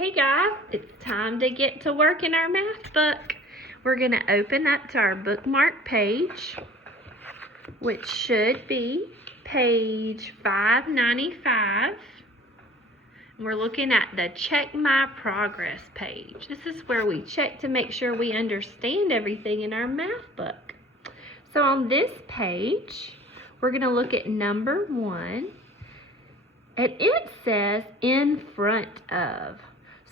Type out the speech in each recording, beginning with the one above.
Hey guys, it's time to get to work in our math book. We're going to open up to our bookmark page, which should be page 595. We're looking at the Check My Progress page. This is where we check to make sure we understand everything in our math book. So on this page, we're going to look at number 1, and it says in front of.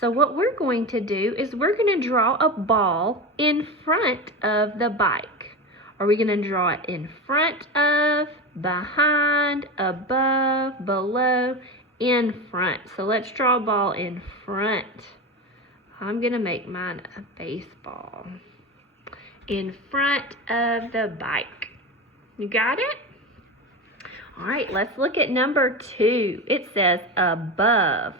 So what we're going to do is we're going to draw a ball in front of the bike. Are we going to draw it in front of, behind, above, below, in front? So let's draw a ball in front. I'm going to make mine a baseball. In front of the bike. You got it? All right, let's look at number 2. It says above.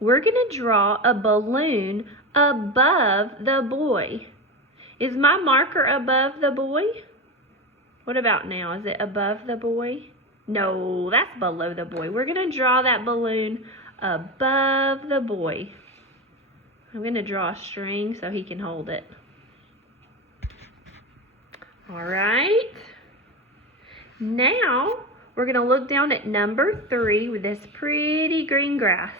We're going to draw a balloon above the boy. Is my marker above the boy? What about now? Is it above the boy? No, that's below the boy. We're going to draw that balloon above the boy. I'm going to draw a string so he can hold it. All right. Now, we're going to look down at number 3 with this pretty green grass.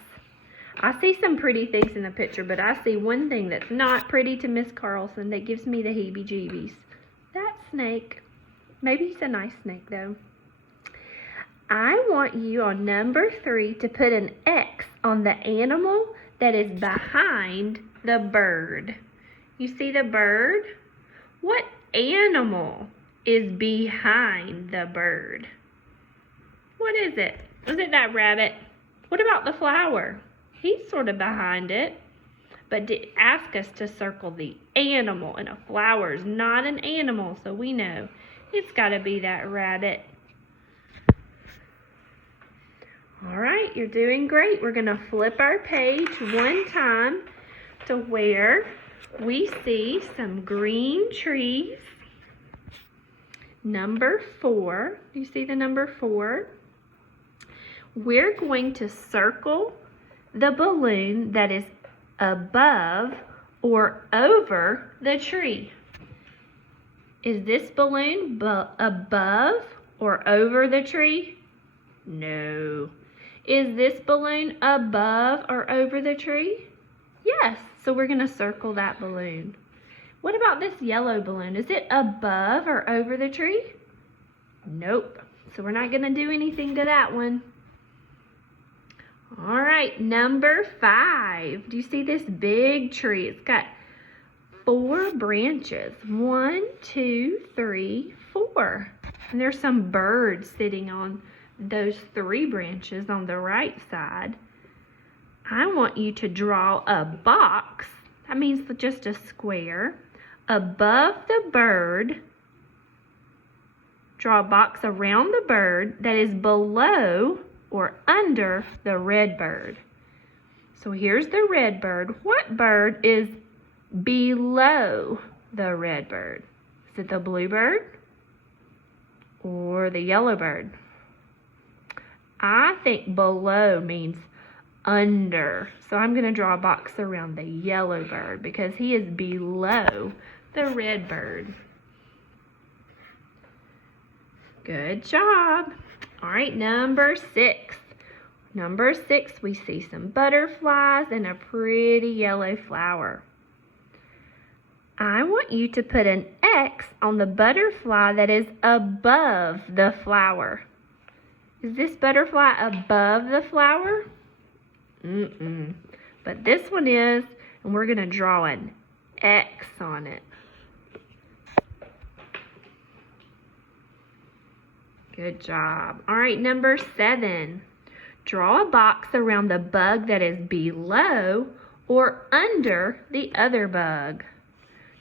I see some pretty things in the picture, but I see one thing that's not pretty to Miss Carlson that gives me the heebie-jeebies. That snake. Maybe he's a nice snake, though. I want you on number 3 to put an X on the animal that is behind the bird. You see the bird? What animal is behind the bird? What is it? Is it that rabbit? What about the flower? He's sort of behind it, but did ask us to circle the animal, and a flower is not an animal, so we know it's got to be that rabbit. All right, you're doing great. We're going to flip our page one time to where we see some green trees. Number 4, do you see the number 4? We're going to circle the balloon that is above or over the tree. Is this balloon above or over the tree? No. Is this balloon above or over the tree? Yes. So we're going to circle that balloon. What about this yellow balloon? Is it above or over the tree? Nope. So we're not going to do anything to that one. All right, number 5. Do you see this big tree? It's got 4 branches. 1, 2, 3, 4. And there's some birds sitting on those 3 branches on the right side. I want you to draw a box. That means just a square. Above the bird. Draw a box around the bird that is below or under the red bird. So here's the red bird. What bird is below the red bird? Is it the blue bird or the yellow bird? I think below means under. So I'm going to draw a box around the yellow bird because he is below the red bird. Good job. All right, number 6. Number 6, we see some butterflies and a pretty yellow flower. I want you to put an X on the butterfly that is above the flower. Is this butterfly above the flower? But this one is, and we're going to draw an X on it. Good job. All right, number 7. Draw a box around the bug that is below or under the other bug.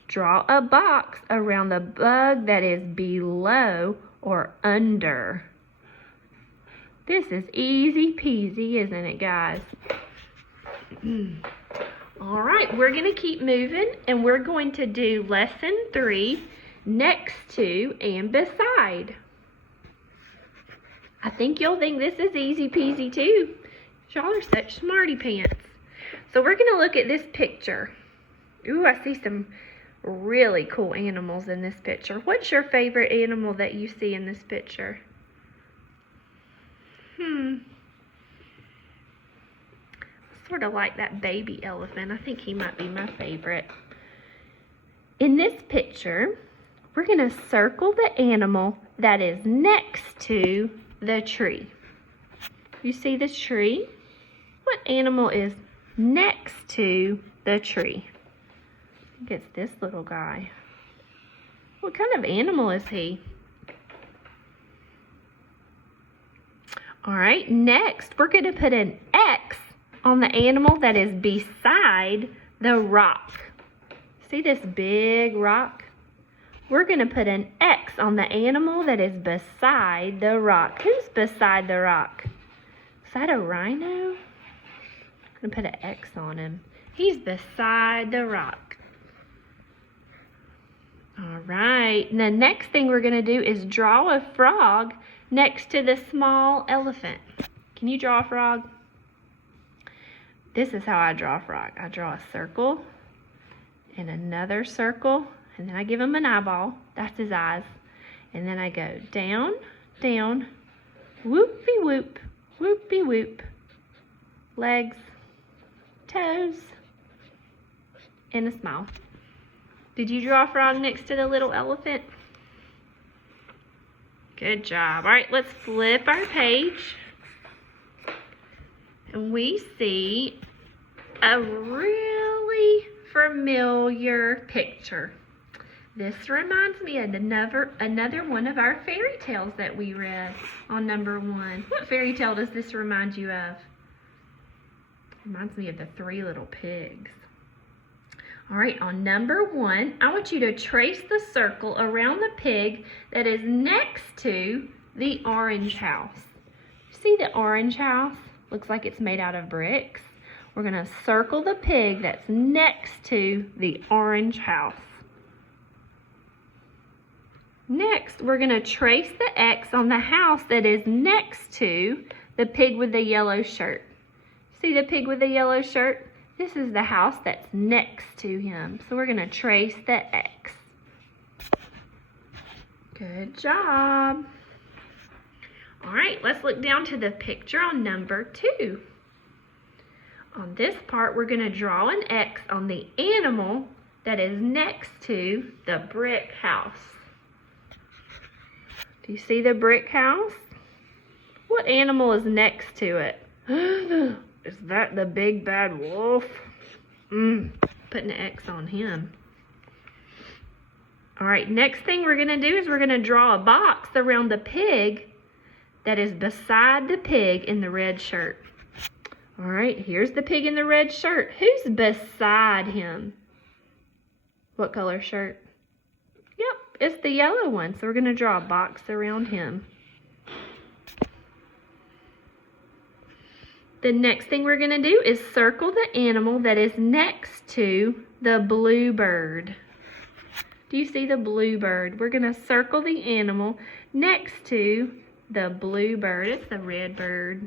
Draw a box around the bug that is below or under. This is easy peasy, isn't it, guys? All right, we're going to keep moving, and we're going to do lesson 3, next to and beside. I think you'll think this is easy peasy too. Y'all are such smarty pants. So we're going to look at this picture. Ooh, I see some really cool animals in this picture. What's your favorite animal that you see in this picture? Sort of like that baby elephant. I think he might be my favorite. In this picture, we're going to circle the animal that is next to the tree. You see this tree? What animal is next to the tree? I think it's this little guy. What kind of animal is he? All right, next we're going to put an X on the animal that is beside the rock. See this big rock? We're going to put an X on the animal that is beside the rock. Who's beside the rock? Is that a rhino? I'm going to put an X on him. He's beside the rock. All right, and the next thing we're going to do is draw a frog next to the small elephant. Can you draw a frog? This is how I draw a frog. I draw a circle and another circle, and then I give him an eyeball. That's his eyes. And then I go down, down, whoopie whoop, whoopie whoop, legs, toes, and a smile. Did you draw a frog next to the little elephant? Good job. All right, let's flip our page. And we see a really familiar picture. This reminds me of another one of our fairy tales that we read on number 1. What fairy tale does this remind you of? Reminds me of the 3 Little Pigs. All right, on number 1, I want you to trace the circle around the pig that is next to the orange house. See the orange house? Looks like it's made out of bricks. We're going to circle the pig that's next to the orange house. Next, we're going to trace the X on the house that is next to the pig with the yellow shirt. See the pig with the yellow shirt? This is the house that's next to him. So we're going to trace the X. Good job. All right, let's look down to the picture on number 2. On this part, we're going to draw an X on the animal that is next to the brick house. Do you see the brick house? What animal is next to it? Is that the big bad wolf? Putting an X on him. All right, next thing we're going to do is we're going to draw a box around the pig that is beside the pig in the red shirt. All right, here's the pig in the red shirt. Who's beside him? What color shirt? Yep, it's the yellow one. So we're going to draw a box around him. The next thing we're going to do is circle the animal that is next to the bluebird. Do you see the bluebird? We're going to circle the animal next to the bluebird. It's the red bird.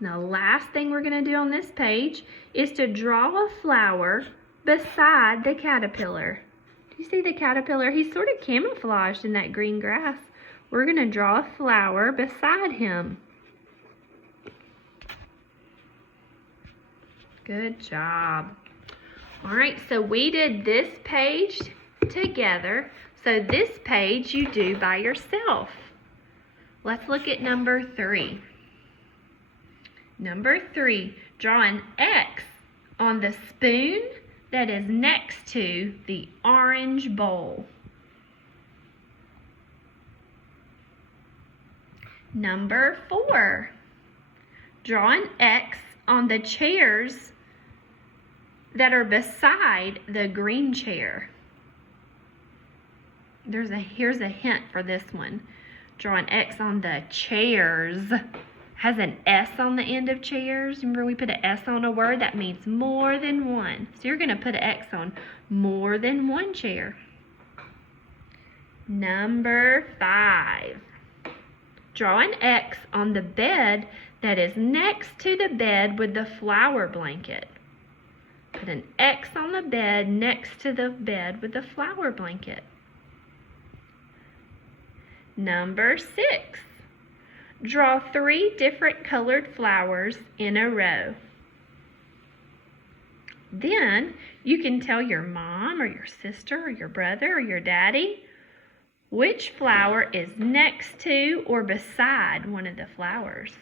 Now, the last thing we're going to do on this page is to draw a flower beside the caterpillar. Do you see the caterpillar? He's sort of camouflaged in that green grass. We're going to draw a flower beside him. Good job. All right, so we did this page together. So this page you do by yourself. Let's look at number 3. Number 3, draw an X on the spoon that is next to the orange bowl. Number 4, draw an X on the chairs that are beside the green chair. Here's a hint for this one. Draw an X on the chairs. Has an S on the end of chairs. Remember we put an S on a word? That means more than one. So you're going to put an X on more than one chair. Number 5. Draw an X on the bed that is next to the bed with the flower blanket. Put an X on the bed next to the bed with the flower blanket. Number 6. Draw 3 different colored flowers in a row. Then you can tell your mom or your sister or your brother or your daddy which flower is next to or beside one of the flowers.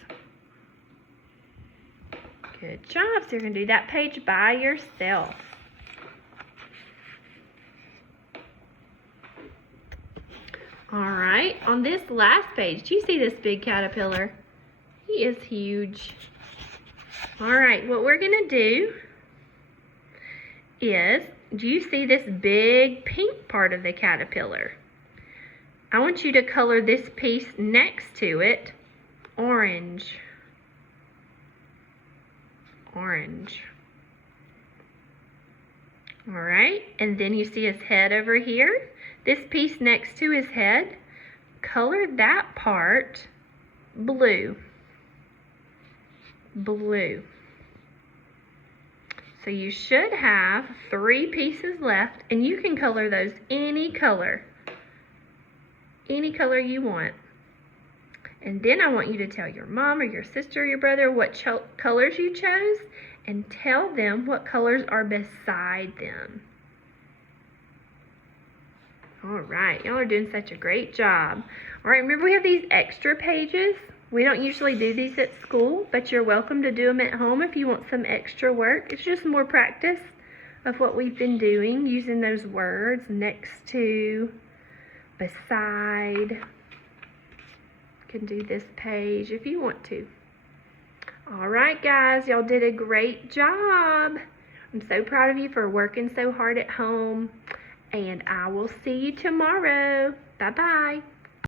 Good job. So you're going to do that page by yourself. Alright, on this last page, do you see this big caterpillar? He is huge. Alright, what we're going to do is, do you see this big pink part of the caterpillar? I want you to color this piece next to it orange. Orange. Alright, and then you see his head over here. This piece next to his head, color that part blue. Blue. So you should have 3 pieces left, and you can color those any color you want. And then I want you to tell your mom or your sister or your brother what colors you chose, and tell them what colors are beside them. All right, y'all are doing such a great job. All right, remember we have these extra pages. We don't usually do these at school, but you're welcome to do them at home if you want some extra work. It's just more practice of what we've been doing, using those words next to, beside. You can do this page if you want to. All right, guys, y'all did a great job. I'm so proud of you for working so hard at home. And I will see you tomorrow. Bye-bye.